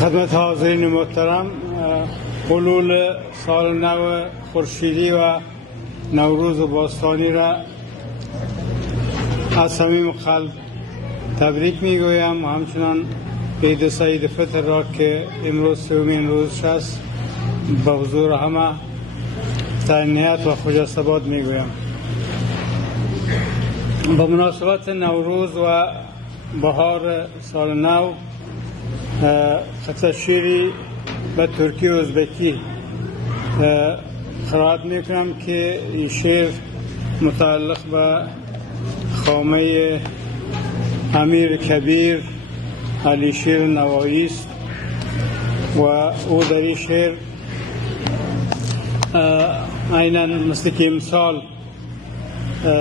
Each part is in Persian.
خدمت حاضرین محترم، حلول سال نو خورشیدی و نوروز باستانی را از صمیم قلب تبریک میگویم و همچنان عید سعید فطر را که امروز سومین روزش است به حضور همه تهنیت و خجستباد میگویم. با مناسبت نوروز و بهار سال نو خط شیری به ترکی و ازبکی قرائت میکنم که این شعر متعلق به خامه امیر کبیر علی شیر نوایی است و او در این شعر عیناً مثل که امسال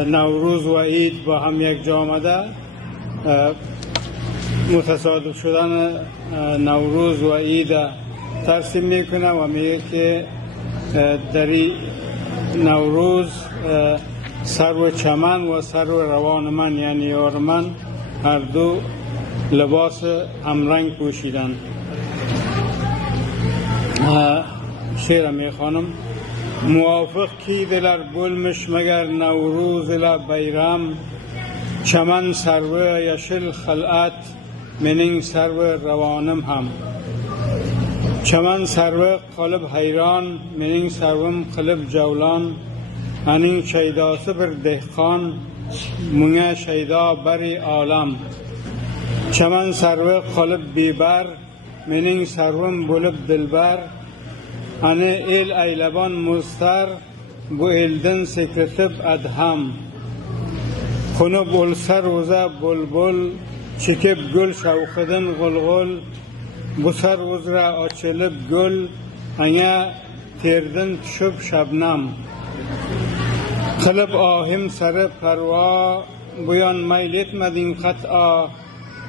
نوروز و عید با هم یک جا آمده، متصادف شدن نوروز و عید ترسیم میکنه و میگه که در این نوروز سرو چمن و سرو روان من یعنی یار من هر دو لباس همرنگ پوشیدن. شعر میخوانم: موافق کی دلر بلمش مگر نوروز لا بیرام، چمن سرو یشل خلعت منین سرو روانم هم، چمن سرو قلب حیران منین سروم قلب جولان، انین شیدا سبر دهقان منه شیدا بری عالم، چمن سرو قلب بیبر منین سروم بلب دلبر، انه ایل ایلبان مستر بو ایلدن سکرتب ادهم، خونو بولسر وزه بلبل چکب گل شوخدن غلغل، بسر وزره آچلب گل انگه تیردن شب شبنم، قلب آهم سر پروا بیان میلیت مدین قطعا،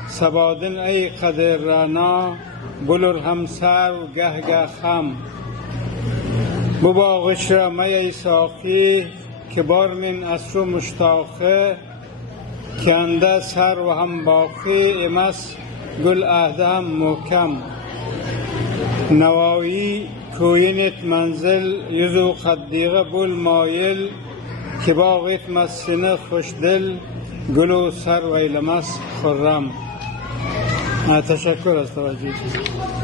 سبادن ای قدر رانا بلور هم سر و گه گه خم، بو باغش را می ای ساقی که بار من اسرو مشتاقه، کنده سر و هم باقی امس گل عهده هم محکم، نوایی کوینت منزل یزو قدیغه بول مایل، که باغت مسینه خوش دل گل و سر و ایلمس خرم. تشکر از توجهتون.